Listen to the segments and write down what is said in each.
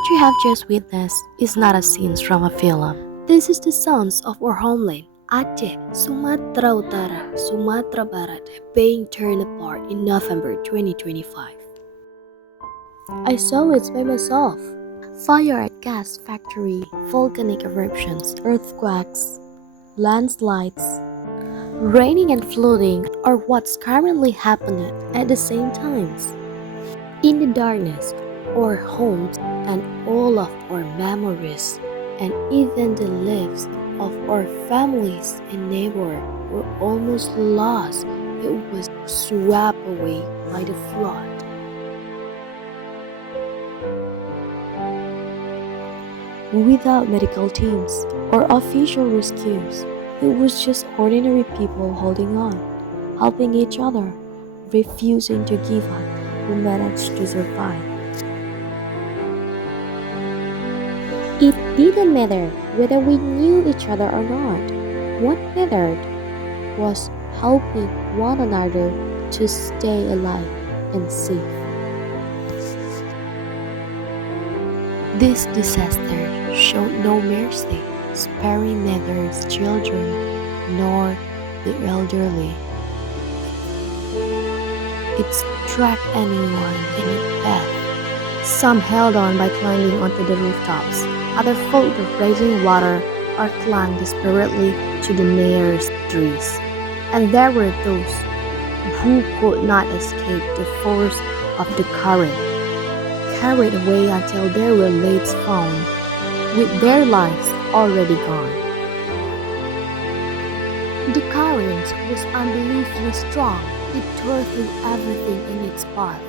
What you have just witnessed is not a scene from a film. This is the sounds of our homeland, Aceh, Sumatra Utara, Sumatra Barat, being torn apart in November 2025. I saw it by myself. Fire at gas factory, volcanic eruptions, earthquakes, landslides, raining and flooding are what's currently happening at the same times. In the darkness, our homes and all of our memories, and even the lives of our families and neighbors were almost lost. It was swept away by the flood. Without medical teams or official rescues, it was just ordinary people holding on, helping each other, refusing to give up, who managed to survive. It didn't matter whether we knew each other or not. What mattered was helping one another to stay alive and safe. This disaster showed no mercy, sparing neither children nor the elderly. It struck anyone in its path. Some held on by climbing onto the rooftops, others fought the raging water or clung desperately to the nearest trees. And there were those who could not escape the force of the current, carried away until they were late found, with their lives already gone. The current was unbelievably strong. It tore through everything in its path: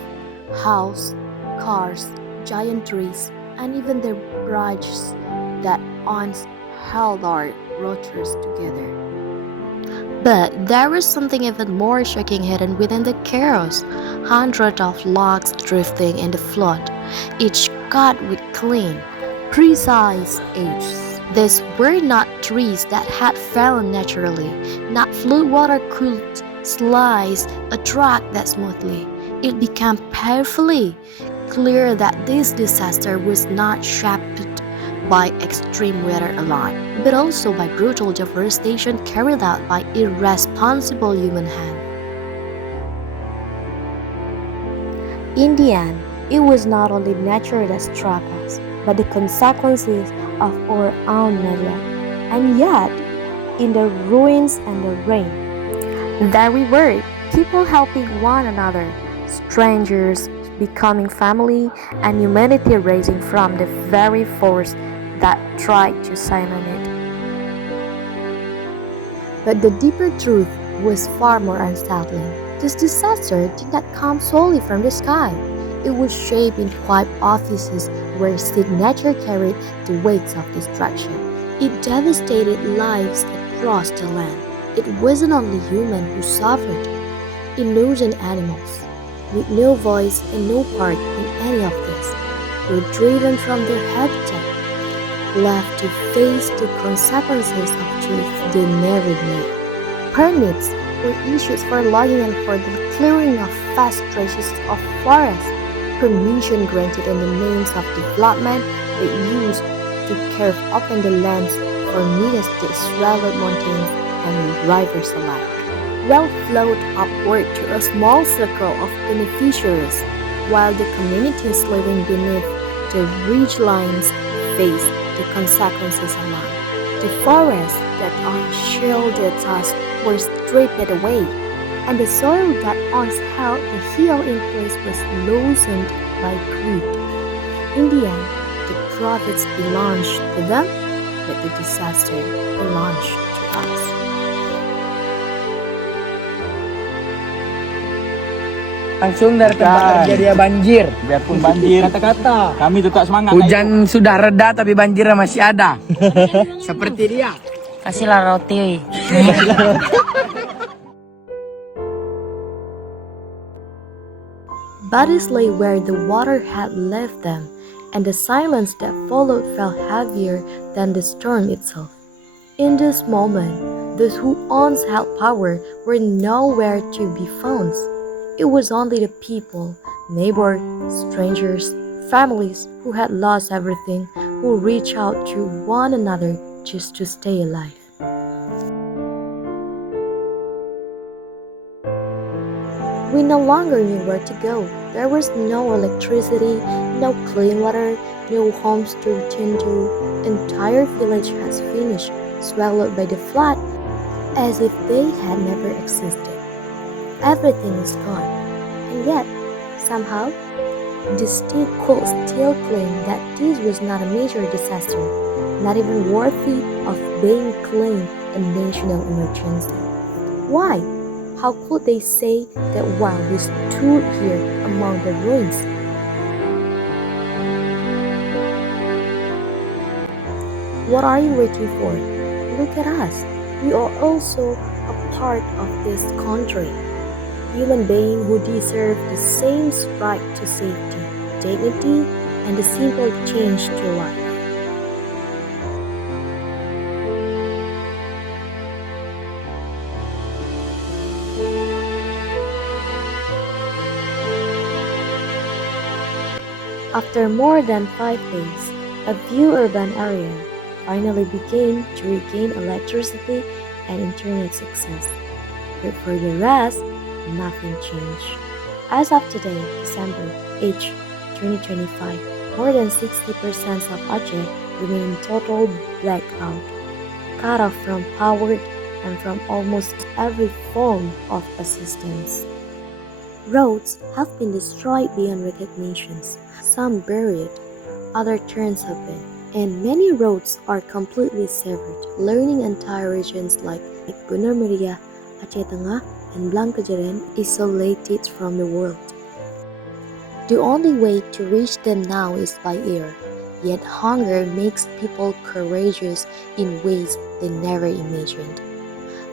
house, cars, giant trees, and even the bridges that once held our rotors together. But there was something even more shocking hidden within the chaos. Hundreds of logs drifting in the flood, each cut with clean, precise edges. These were not trees that had fallen naturally, not floodwater could slice a track that smoothly. It became painfully clear that this disaster was not shaped by extreme weather alone, but also by brutal deforestation carried out by irresponsible human hand. In the end, it was not only nature that struck us, but the consequences of our own neglect. And yet, in the ruins and the rain, there we were, people helping one another, strangers becoming family, and humanity rising from the very force that tried to silence it. But the deeper truth was far more unsettling. This disaster did not come solely from the sky. It was shaped in quiet offices where signature carried the weights of destruction. It devastated lives across the land. It wasn't only humans who suffered. Innocent animals, with no voice and no part in any of this, were driven from their habitat, left to face the consequences of truth they never knew. Permits were issued for logging and for the clearing of vast stretches of forest. Permission granted in the names of development but used to carve open the lands for menace the Israeli mountains and rivers alike. Wealth flowed upward to a small circle of beneficiaries, while the communities living beneath the ridgelines faced the consequences alone. The forests that once shielded us were stripped away, and the soil that once held the hill in place was loosened by greed. In the end, the profits belonged to them, but the disaster belonged to us. Langsung dari tempat terjadi banjir. Biarpun banjir, Kata-kata. kami tetap semangat. Hujan sudah reda tapi banjirnya masih ada. Seperti dia. Kasihlah roti. Bodies lay where the water had left them, and the silence that followed felt heavier than the storm itself. In this moment, those who once held power were nowhere to be found. It was only the people, neighbors, strangers, Families who had lost everything, who reached out to one another just to stay alive. We no longer knew where to go. There was no electricity, no clean water, no homes to return to. Entire village has vanished, swallowed by the flood, as if they had never existed. Everything is gone, and yet, somehow, the state could still claim that this was not a major disaster, not even worthy of being claimed a national emergency. Why? How could they say that while we stood here among the ruins? What are you waiting for? Look at us. We are also a part of this country. Human beings who deserve the same right to safety, dignity, and a simple change to life. After more than 5 days, a few urban areas finally began to regain electricity and internet access. But for the rest, nothing changed. As of today, December 8, 2025, more than 60% of Aceh remain in total blackout, cut off from power and from almost every form of assistance. Roads have been destroyed beyond recognition, some buried, other turns open, and many roads are completely severed, leaving entire regions like Gunung Meriah, Aceh Tengah, and Blancajaran isolated from the world. The only way to reach them now is by air, yet hunger makes people courageous in ways they never imagined.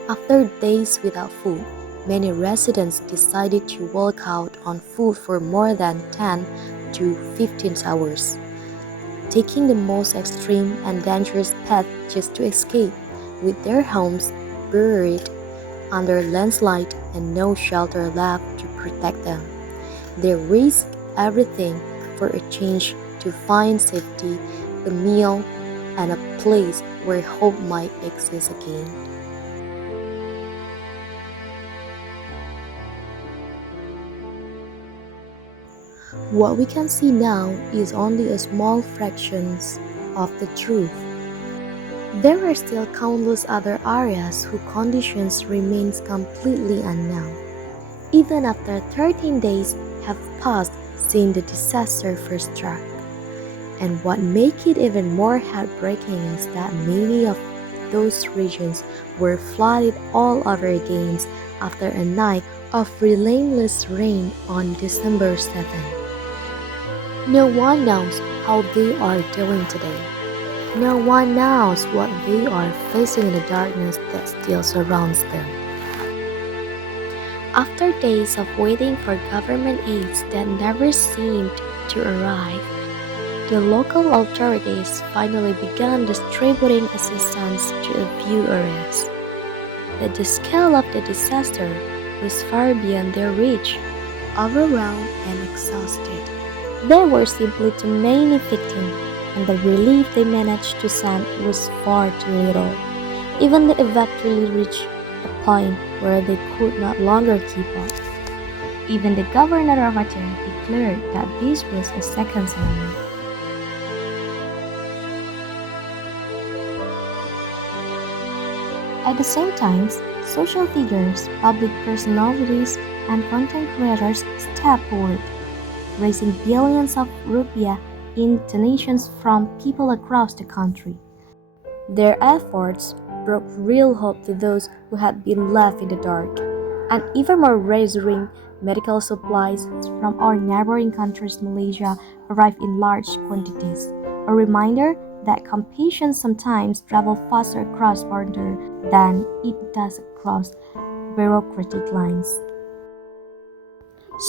After days without food, many residents decided to walk out on foot for more than 10 to 15 hours, taking the most extreme and dangerous path just to escape, with their homes buried under landslide and no shelter left to protect them. They risked everything for a change to find safety, a meal, and a place where hope might exist again. What we can see now is only a small fraction of the truth. There are still countless other areas whose conditions remain completely unknown. Even after 13 days have passed since the disaster first struck. And what makes it even more heartbreaking is that many of those regions were flooded all over again after a night of relentless rain on December 7th. No one knows how they are doing today. No one knows what they are facing in the darkness that still surrounds them. After days of waiting for government aids that never seemed to arrive, the local authorities finally began distributing assistance to a few areas. But the scale of the disaster was far beyond their reach. Overwhelmed and exhausted, there were simply too many victims, and the relief they managed to send was far too little. Even they eventually reached a point where they could no longer keep up. Even the governor of Aceh declared that this was a second tsunami. At the same time, social figures, public personalities, and content creators stepped forward, raising billions of rupiah in donations from people across the country. Their efforts brought real hope to those who had been left in the dark, and even more reassuring, medical supplies from our neighboring countries Malaysia arrived in large quantities, a reminder that compassion sometimes travels faster across borders than it does across bureaucratic lines.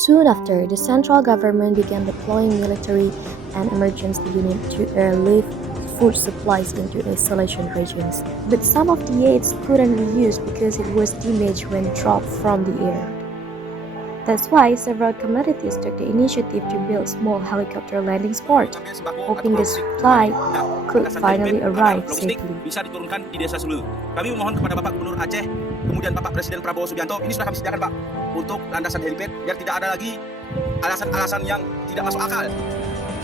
Soon after, the central government began deploying military and emergency units to airlift food supplies into isolation regions. But some of the aids couldn't be used because it was damaged when dropped from the air. That's why several communities took the initiative to build small helicopter landing spots, hoping this flight could finally arrive safely. Bisa diturunkan di Desa Sulu. Kami memohon kepada Bapak Gubernur Aceh, kemudian Bapak Presiden Prabowo Subianto, ini sudah kami sediakan Pak, untuk landasan helipad biar tidak ada lagi alasan-alasan yang tidak masuk akal.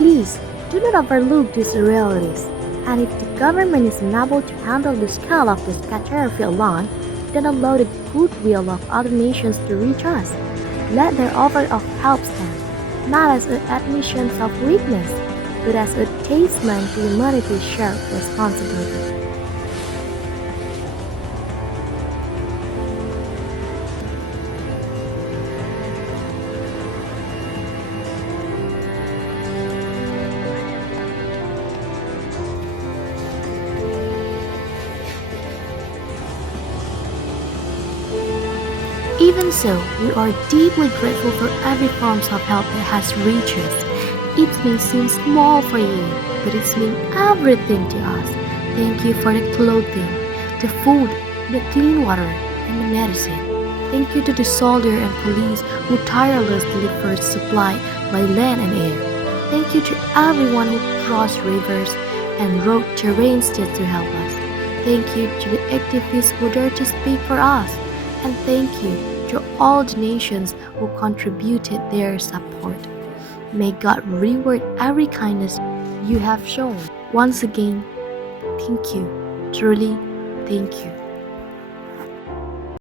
Please, do not overlook these realities. And if the government is unable to handle the scale of this catastrophe alone, then allow the goodwill of other nations to reach us. Let their offer of help stand, not as an admission of weakness, but as a testament to humanity's shared responsibility. Even so, we are deeply grateful for every form of help that has reached us. It may seem small for you, but it's meant everything to us. Thank you for the clothing, the food, the clean water, and the medicine. Thank you to the soldier and police who tirelessly delivered supply by land and air. Thank you to everyone who crossed rivers and rode terrain steeds to help us. Thank you to the activists who dared to speak for us. And thank you to all the nations who contributed their support. May God reward every kindness you have shown. Once again, thank you. Truly, thank you.